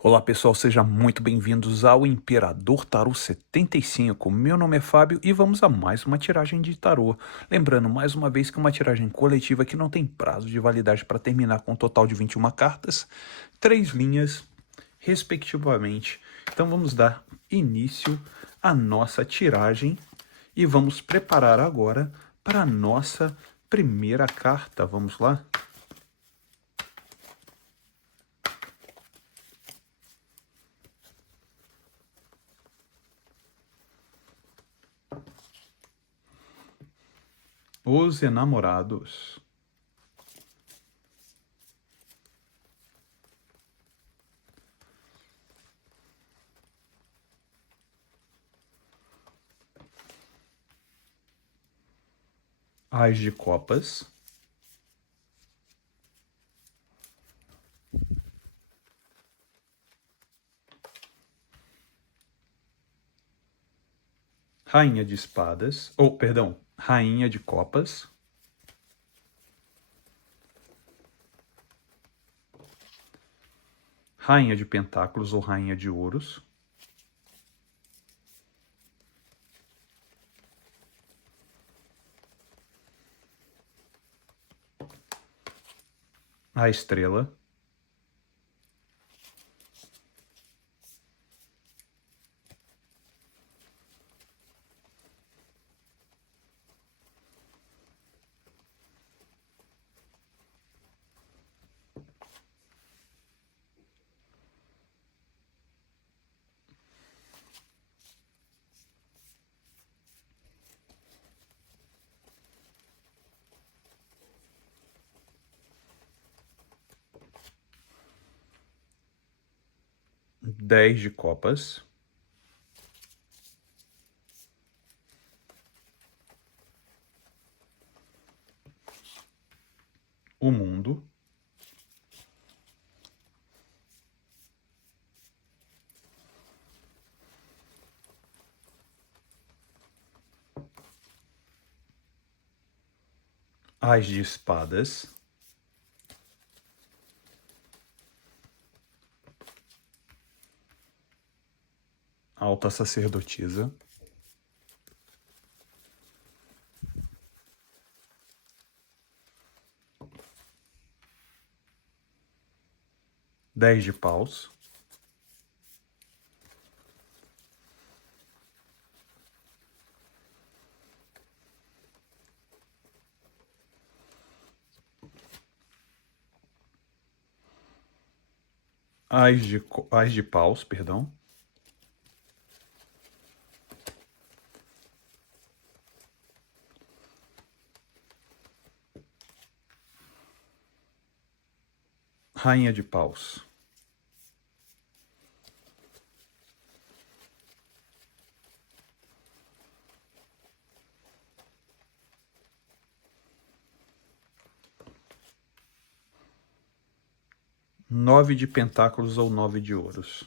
Olá pessoal, sejam muito bem-vindos ao Imperador Tarô 75. Meu nome é Fábio e vamos a mais uma tiragem de tarô. Lembrando mais uma vez que é uma tiragem coletiva que não tem prazo de validade para terminar com um total de 21 cartas, 3 linhas, respectivamente. Então vamos dar início à nossa tiragem e vamos preparar agora para a nossa primeira carta. Vamos lá? Os Enamorados. As de Copas. Rainha de Espadas, ou, perdão, Rainha de Copas. Rainha de Pentáculos ou Rainha de Ouros. A Estrela. Dez de Copas. O Mundo. As de Espadas. Alta Sacerdotisa. Dez de Paus. As de Paus, perdão. Rainha de Paus. Nove de Pentáculos ou Nove de Ouros.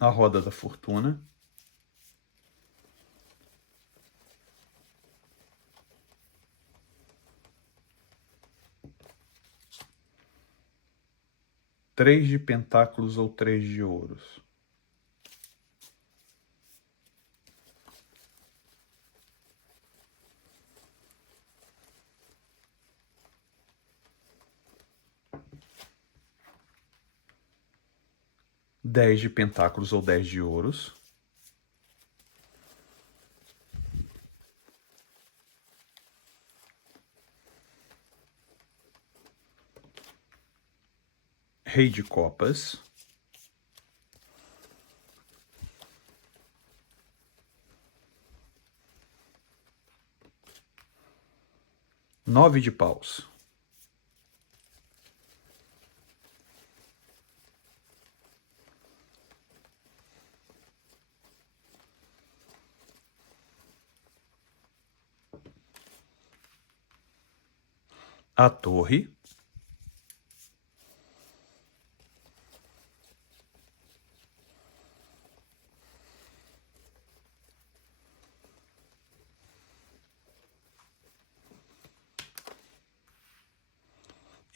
A Roda da Fortuna. Três de Pentáculos ou Três de Ouros. Dez de Pentáculos ou Dez de Ouros. Rei de Copas. Nove de Paus. A Torre.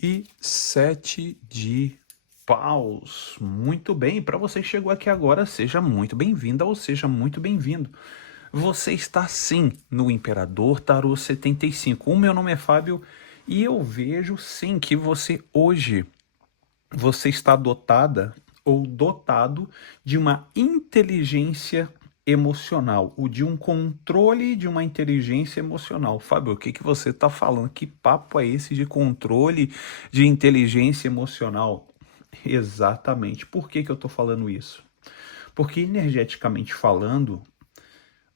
E 7 de paus. Muito bem, para você que chegou aqui agora, seja muito bem-vinda ou seja muito bem-vindo. Você está sim no Imperador Tarô 75. O meu nome é Fábio e eu vejo sim que você está dotada ou dotado de uma inteligência emocional, ou de um controle de uma inteligência emocional. Fábio, o que que você está falando? Que papo é esse de controle de inteligência emocional? Exatamente. Por que que eu estou falando isso? Porque energeticamente falando,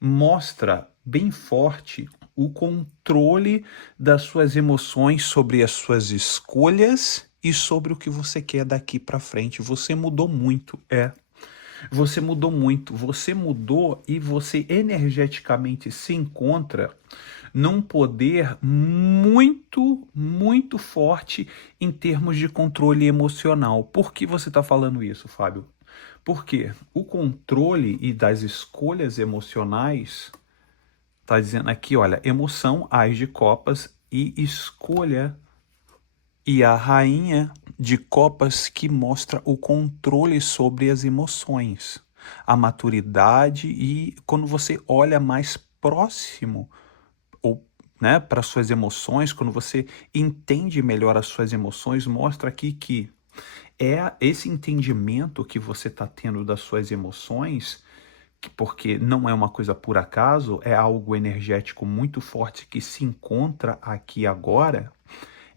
mostra bem forte o controle das suas emoções sobre as suas escolhas e sobre o que você quer daqui para frente. Você mudou muito, Você mudou muito, você mudou e você energeticamente se encontra num poder muito, muito forte em termos de controle emocional. Por que você está falando isso, Fábio? Porque o controle e das escolhas emocionais, tá dizendo aqui, olha, emoção, as de copas e escolha. E a rainha de copas que mostra o controle sobre as emoções, a maturidade e quando você olha mais próximo ou né, para suas emoções, quando você entende melhor as suas emoções, mostra aqui que é esse entendimento que você está tendo das suas emoções, porque não é uma coisa por acaso, é algo energético muito forte que se encontra aqui agora,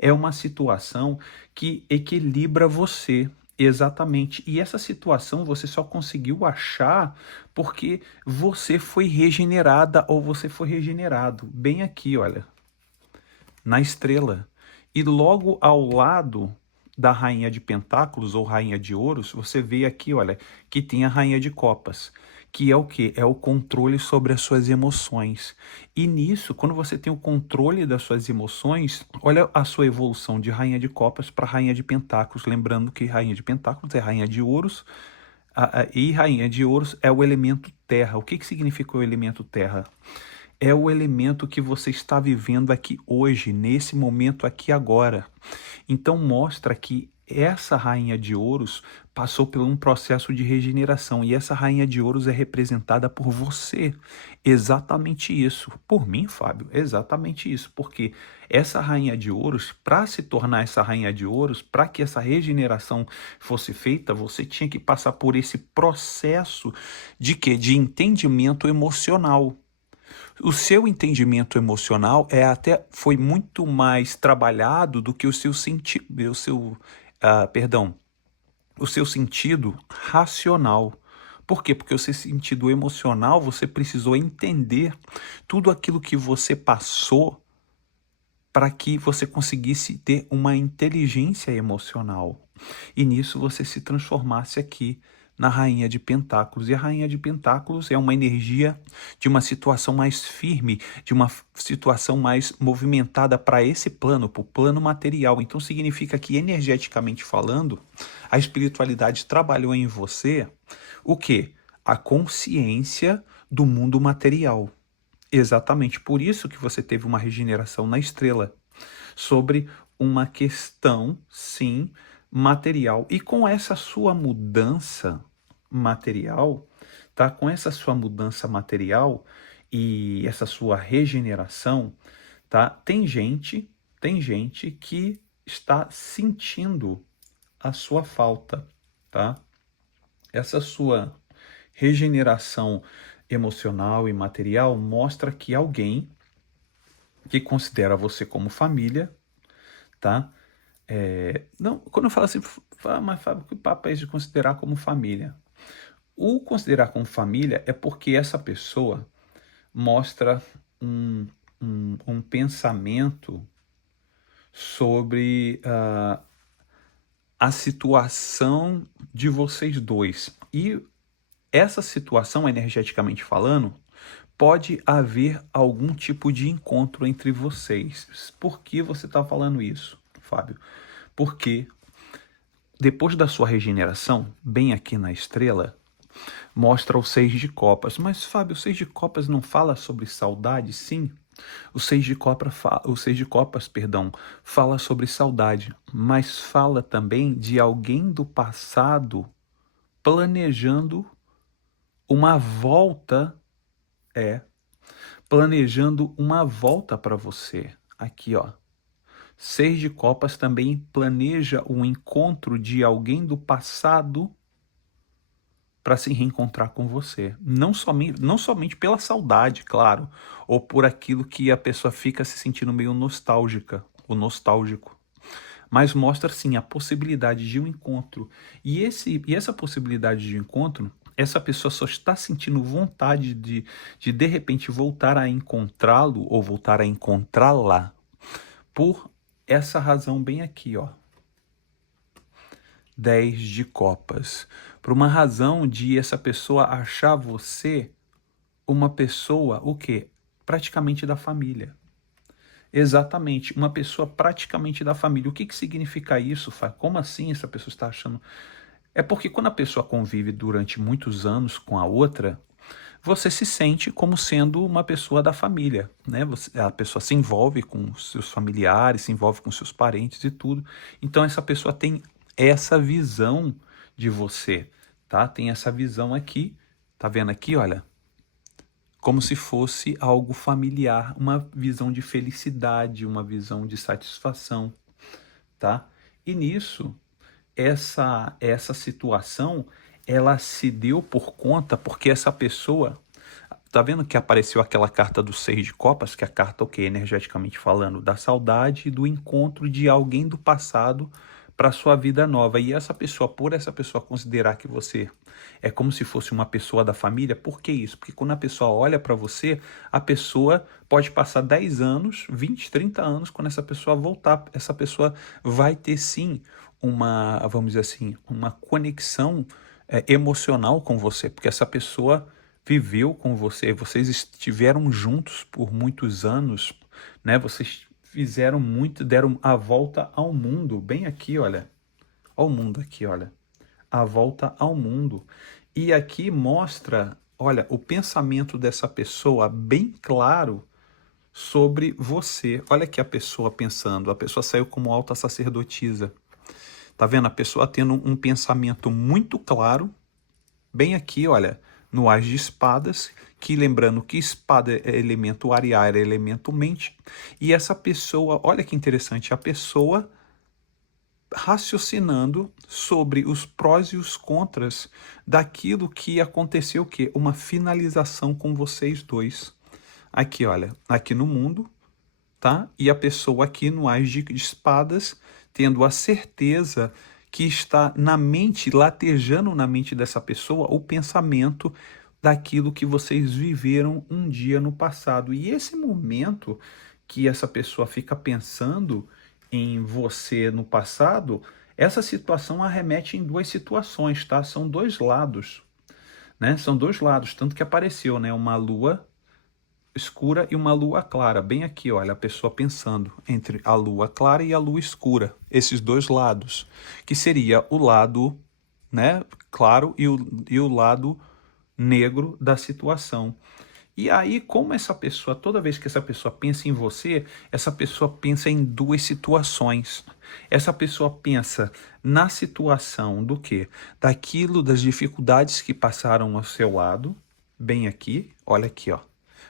é uma situação que equilibra você. Exatamente. E essa situação você só conseguiu achar porque você foi regenerada ou você foi regenerado. Bem aqui, olha, na estrela. E logo ao lado da rainha de pentáculos ou rainha de ouros, você vê aqui, olha, que tem a rainha de copas, que é o quê? É o controle sobre as suas emoções. E nisso, quando você tem o controle das suas emoções, olha a sua evolução de rainha de copas para rainha de pentáculos, lembrando que rainha de pentáculos é rainha de ouros, e rainha de ouros é o elemento terra. O que que significa o elemento terra? É o elemento que você está vivendo aqui hoje, nesse momento aqui agora. Então mostra que essa rainha de ouros passou por um processo de regeneração e essa rainha de ouros é representada por você. Exatamente isso. Por mim, Fábio, exatamente isso. Porque essa rainha de ouros, para se tornar essa rainha de ouros, para que essa regeneração fosse feita, você tinha que passar por esse processo de quê? De entendimento emocional. O seu entendimento emocional foi muito mais trabalhado do que o seu sentido racional. Por quê? Porque o seu sentido emocional, você precisou entender tudo aquilo que você passou para que você conseguisse ter uma inteligência emocional. E nisso você se transformasse aqui na Rainha de Pentáculos. E a Rainha de Pentáculos é uma energia de uma situação mais firme, de uma situação mais movimentada para esse plano, para o plano material. Então significa que, energeticamente falando, a espiritualidade trabalhou em você o quê? A consciência do mundo material. Exatamente por isso que você teve uma regeneração na estrela, sobre uma questão, sim, material. E com essa sua mudança material, tá? Com essa sua mudança material e essa sua regeneração, tá? Tem gente que está sentindo a sua falta, tá? Essa sua regeneração emocional e material mostra que alguém que considera você como família, tá? Não, quando eu falo assim, mas Fábio, que papo é esse de considerar como família? O considerar como família é porque essa pessoa mostra um pensamento sobre a situação de vocês dois. E essa situação, energeticamente falando, pode haver algum tipo de encontro entre vocês. Por que você está falando isso, Fábio? Porque depois da sua regeneração, bem aqui na estrela, mostra o 6 de copas. Mas, Fábio, o 6 de copas não fala sobre saudade? Sim, O seis de copas, perdão, fala sobre saudade, mas fala também de alguém do passado planejando uma volta, é, planejando uma volta para você. Aqui, ó. Seis de copas também planeja o encontro de alguém do passado para se reencontrar com você. Não somente pela saudade, claro, ou por aquilo que a pessoa fica se sentindo meio nostálgica, ou nostálgico, mas mostra sim a possibilidade de um encontro. E essa possibilidade de encontro, essa pessoa só está sentindo vontade de repente voltar a encontrá-lo ou voltar a encontrá-la por essa razão bem aqui, ó. 10 de copas. Por uma razão de essa pessoa achar você uma pessoa, o quê? Praticamente da família. Exatamente, uma pessoa praticamente da família. O que que significa isso, Fá? Como assim essa pessoa está achando? É porque quando a pessoa convive durante muitos anos com a outra, você se sente como sendo uma pessoa da família, né? A pessoa se envolve com seus familiares, se envolve com seus parentes e tudo. Então essa pessoa tem essa visão de você, tá? Tem essa visão aqui, tá vendo aqui, olha? Como se fosse algo familiar, uma visão de felicidade, uma visão de satisfação, tá? E nisso, essa situação, ela se deu por conta porque essa pessoa, tá vendo que apareceu aquela carta do seis de copas, que é a carta, ok, energeticamente falando, da saudade e do encontro de alguém do passado para sua vida nova. E essa pessoa, por essa pessoa considerar que você é como se fosse uma pessoa da família, por que isso? Porque quando a pessoa olha para você, a pessoa pode passar 10 anos, 20, 30 anos, quando essa pessoa voltar, essa pessoa vai ter sim uma, vamos dizer assim, uma conexão emocional com você, porque essa pessoa viveu com você, vocês estiveram juntos por muitos anos, né? Vocês fizeram muito, deram a volta ao mundo, bem aqui, olha, ao mundo aqui, olha, a volta ao mundo. E aqui mostra, olha, o pensamento dessa pessoa bem claro sobre você. Olha aqui a pessoa pensando, a pessoa saiu como alta sacerdotisa. Tá vendo? A pessoa tendo um pensamento muito claro, bem aqui, olha, no As de Espadas, que lembrando que espada é elemento ar e ar é elemento mente, e essa pessoa, olha que interessante, a pessoa raciocinando sobre os prós e os contras daquilo que aconteceu, que uma finalização com vocês dois. Aqui, olha, aqui no mundo, tá? E a pessoa aqui no As de Espadas, tendo a certeza que está na mente, latejando na mente dessa pessoa, o pensamento daquilo que vocês viveram um dia no passado. E esse momento que essa pessoa fica pensando em você no passado, essa situação arremete em duas situações, tá? São dois lados, né? São dois lados, tanto que apareceu, né? Uma lua escura e uma lua clara. Bem aqui, olha, a pessoa pensando entre a lua clara e a lua escura. Esses dois lados, que seria o lado, né, claro e o lado negro da situação. E aí, como essa pessoa, toda vez que essa pessoa pensa em você, essa pessoa pensa em duas situações. Essa pessoa pensa na situação do quê? Daquilo, das dificuldades que passaram ao seu lado, bem aqui, olha aqui, ó,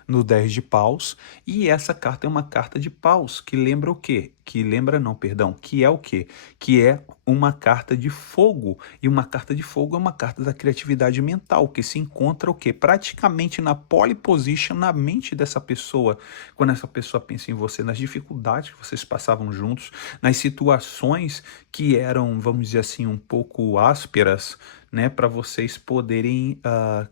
no 10 de paus, e essa carta é uma carta de paus, que lembra o quê? Que lembra não, perdão, que é o quê? Que é uma carta de fogo, e uma carta de fogo é uma carta da criatividade mental, que se encontra o quê? Praticamente na pole position, na mente dessa pessoa, quando essa pessoa pensa em você, nas dificuldades que vocês passavam juntos, nas situações que eram, vamos dizer assim, um pouco ásperas, né, para vocês poderem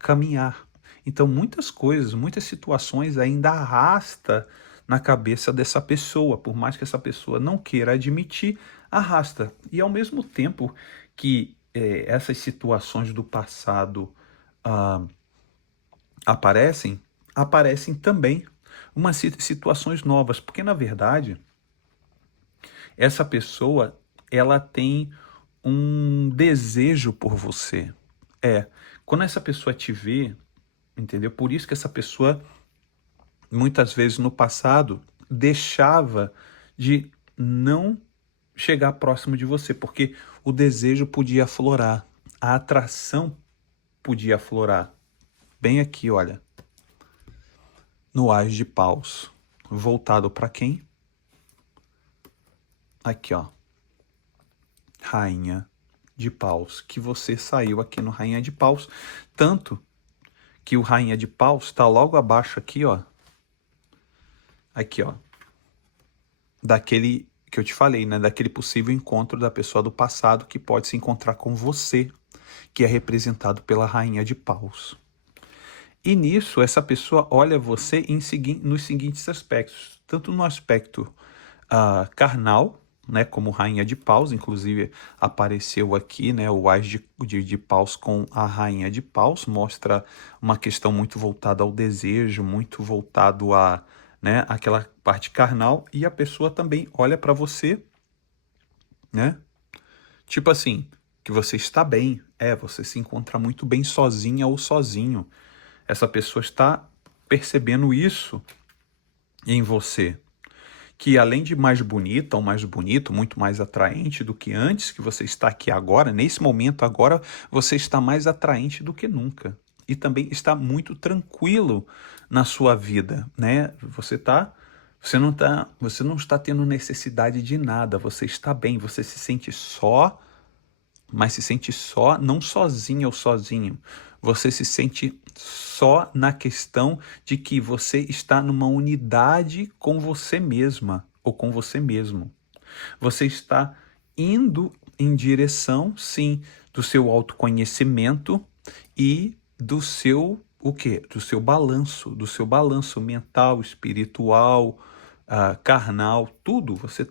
caminhar. Então, muitas coisas, muitas situações ainda arrasta na cabeça dessa pessoa, por mais que essa pessoa não queira admitir, arrasta. E ao mesmo tempo que essas situações do passado ah, aparecem também umas situações novas, porque na verdade essa pessoa ela tem um desejo por você. Quando essa pessoa te vê, entendeu? Por isso que essa pessoa muitas vezes no passado, deixava de não chegar próximo de você, porque o desejo podia aflorar, a atração podia aflorar. Bem aqui, olha, no Ás de Paus, voltado para quem? Aqui, ó, Rainha de Paus, que você saiu aqui no Rainha de Paus, tanto que o Rainha de Paus está logo abaixo aqui, ó, daquele que eu te falei, né, daquele possível encontro da pessoa do passado que pode se encontrar com você, que é representado pela Rainha de Paus. E nisso, essa pessoa olha você nos seguintes aspectos, tanto no aspecto carnal, né, como Rainha de Paus, inclusive apareceu aqui, né, o Ás de Paus com a Rainha de Paus, mostra uma questão muito voltada ao desejo, muito voltado a, né, aquela parte carnal, e a pessoa também olha para você, né, tipo assim, que você está bem, você se encontra muito bem sozinha ou sozinho. Essa pessoa está percebendo isso em você, que além de mais bonita ou mais bonito, muito mais atraente do que antes, que você está aqui agora, nesse momento agora, você está mais atraente do que nunca. E também está muito tranquilo na sua vida, né? Você não está tendo necessidade de nada, você está bem, você se sente só, mas se sente só, não sozinho ou sozinho. Você se sente só na questão de que você está numa unidade com você mesma ou com você mesmo. Você está indo em direção, sim, do seu autoconhecimento e do seu o quê? Do seu balanço mental, espiritual, carnal, tudo. Você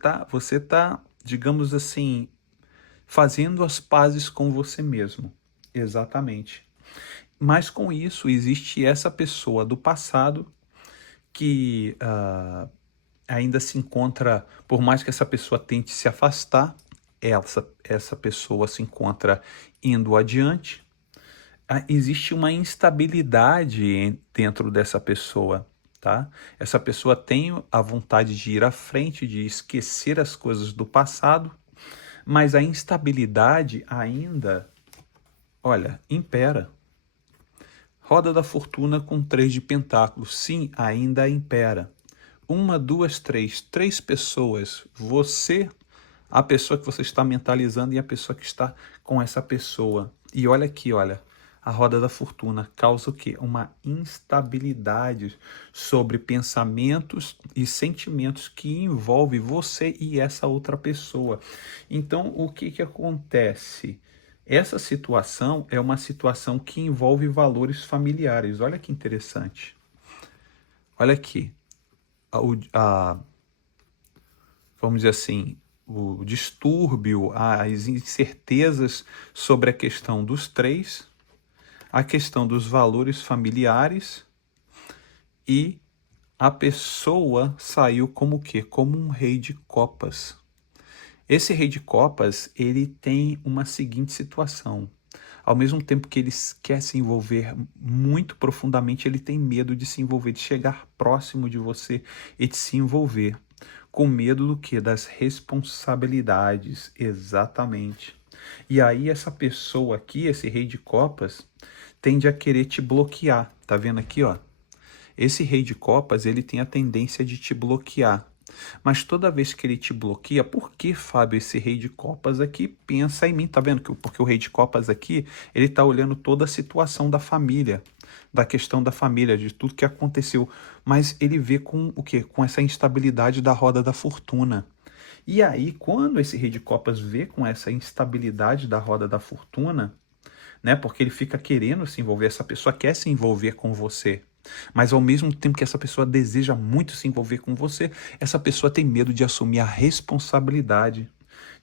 tá, digamos assim, fazendo as pazes com você mesmo. Exatamente. Mas com isso, existe essa pessoa do passado que ainda se encontra, por mais que essa pessoa tente se afastar, essa pessoa se encontra indo adiante. Existe uma instabilidade dentro dessa pessoa, tá? Essa pessoa tem a vontade de ir à frente, de esquecer as coisas do passado, mas a instabilidade ainda, olha, impera. Roda da fortuna com 3 de pentáculos. Sim, ainda impera. Uma, duas, três. 3 pessoas. Você, a pessoa que você está mentalizando e a pessoa que está com essa pessoa. E olha aqui, olha. A roda da fortuna causa o quê? Uma instabilidade sobre pensamentos e sentimentos que envolve você e essa outra pessoa. Então, o que que acontece? Essa situação é uma situação que envolve valores familiares. Olha que interessante. Olha aqui. Vamos dizer assim, o distúrbio, as incertezas sobre a questão dos 3, a questão dos valores familiares, e a pessoa saiu como o quê? Como um rei de copas. Esse rei de copas, ele tem uma seguinte situação. Ao mesmo tempo que ele quer se envolver muito profundamente, ele tem medo de se envolver, de chegar próximo de você e de se envolver. Com medo do quê? Das responsabilidades, exatamente. E aí essa pessoa aqui, esse rei de copas, tende a querer te bloquear. Tá vendo aqui, ó? Esse rei de copas, ele tem a tendência de te bloquear. Mas toda vez que ele te bloqueia, por que, Fábio, esse rei de copas aqui pensa em mim? Tá vendo? Porque o rei de copas aqui, ele tá olhando toda a situação da família, da questão da família, de tudo que aconteceu. Mas ele vê com o quê? Com essa instabilidade da roda da fortuna. E aí, quando esse rei de copas vê com essa instabilidade da roda da fortuna, né? Porque ele fica querendo se envolver, essa pessoa quer se envolver com você. Mas ao mesmo tempo que essa pessoa deseja muito se envolver com você, essa pessoa tem medo de assumir a responsabilidade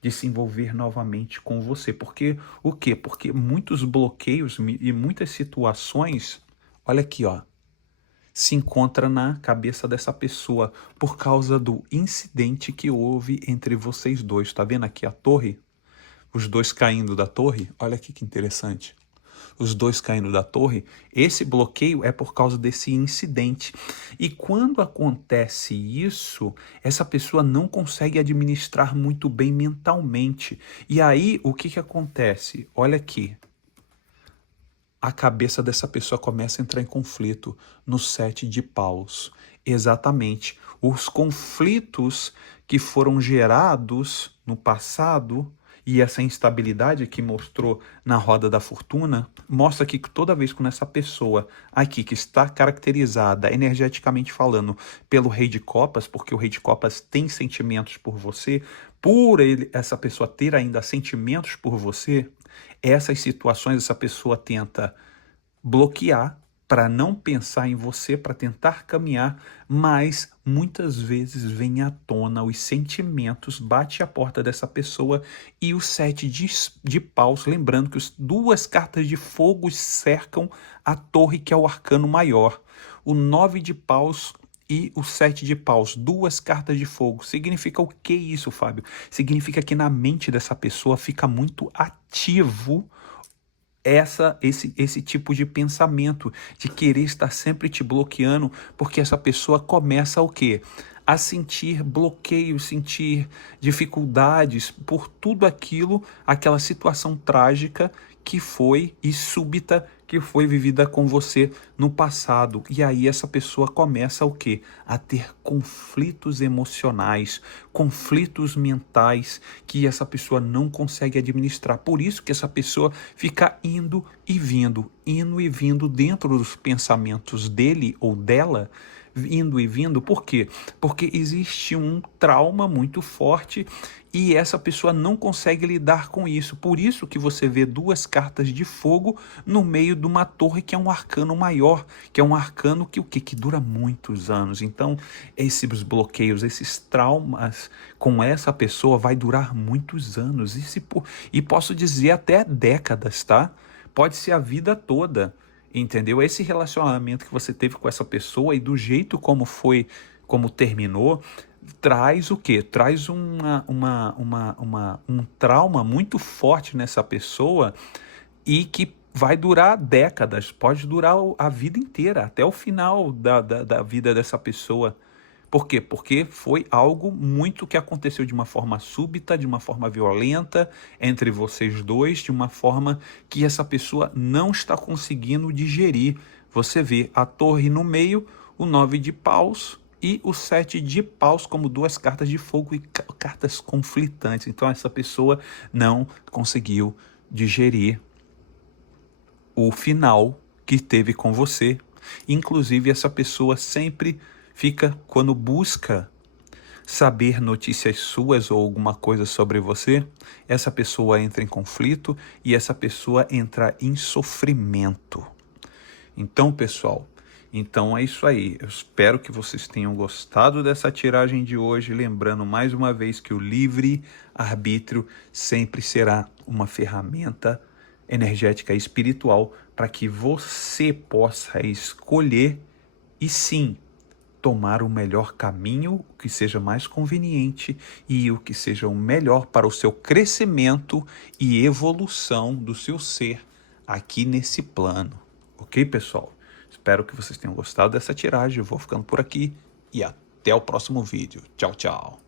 de se envolver novamente com você. Porque o quê? Porque muitos bloqueios e muitas situações, olha aqui, ó, se encontra na cabeça dessa pessoa por causa do incidente que houve entre vocês dois. Tá vendo aqui a torre? Os dois caindo da torre? Olha aqui que interessante. os dois caindo da torre, esse bloqueio é por causa desse incidente. E quando acontece isso, essa pessoa não consegue administrar muito bem mentalmente. E aí, o que acontece? Olha aqui. A cabeça dessa pessoa começa a entrar em conflito no 7 de paus. Exatamente. Os conflitos que foram gerados no passado e essa instabilidade que mostrou na roda da fortuna, mostra que toda vez que essa pessoa aqui, que está caracterizada energeticamente falando pelo rei de copas, porque o rei de copas tem sentimentos por você, por ele, essa pessoa ter ainda sentimentos por você, essas situações essa pessoa tenta bloquear para não pensar em você, para tentar caminhar, mas muitas vezes vem à tona os sentimentos, bate a porta dessa pessoa e o 7 de paus, lembrando que as duas cartas de fogo cercam a torre, que é o arcano maior. O 9 de paus e o 7 de paus, duas cartas de fogo. Significa o que isso, Fábio? Significa que na mente dessa pessoa fica muito ativo esse tipo de pensamento, de querer estar sempre te bloqueando, porque essa pessoa começa o quê? A sentir bloqueios, sentir dificuldades por tudo aquilo, aquela situação trágica que foi e súbita que foi vivida com você no passado. E aí essa pessoa começa o quê? A ter conflitos emocionais, conflitos mentais que essa pessoa não consegue administrar. Por isso que essa pessoa fica indo e vindo dentro dos pensamentos dele ou dela, indo e vindo. Por quê? Porque existe um trauma muito forte e essa pessoa não consegue lidar com isso. Por isso que você vê duas cartas de fogo no meio de uma torre, que é um arcano maior, que é um arcano que o quê? Que dura muitos anos. Então, esses bloqueios, esses traumas com essa pessoa vai durar muitos anos. E posso dizer até décadas, tá? Pode ser a vida toda. Entendeu? Esse relacionamento que você teve com essa pessoa e do jeito como foi, como terminou, traz o quê? Traz um trauma muito forte nessa pessoa e que vai durar décadas, pode durar a vida inteira, até o final da vida dessa pessoa. Por quê? Porque foi algo muito que aconteceu de uma forma súbita, de uma forma violenta entre vocês dois, de uma forma que essa pessoa não está conseguindo digerir. Você vê a torre no meio, o 9 de paus e o 7 de paus como duas cartas de fogo e cartas conflitantes. Então essa pessoa não conseguiu digerir o final que teve com você. Inclusive essa pessoa sempre fica, quando busca saber notícias suas ou alguma coisa sobre você, essa pessoa entra em conflito e essa pessoa entra em sofrimento. Então, pessoal, então é isso aí. Eu espero que vocês tenham gostado dessa tiragem de hoje. Lembrando mais uma vez que o livre-arbítrio sempre será uma ferramenta energética e espiritual para que você possa escolher e sim tomar o melhor caminho, o que seja mais conveniente e o que seja o melhor para o seu crescimento e evolução do seu ser aqui nesse plano. Ok, pessoal? Espero que vocês tenham gostado dessa tiragem. Eu vou ficando por aqui e até o próximo vídeo. Tchau, tchau.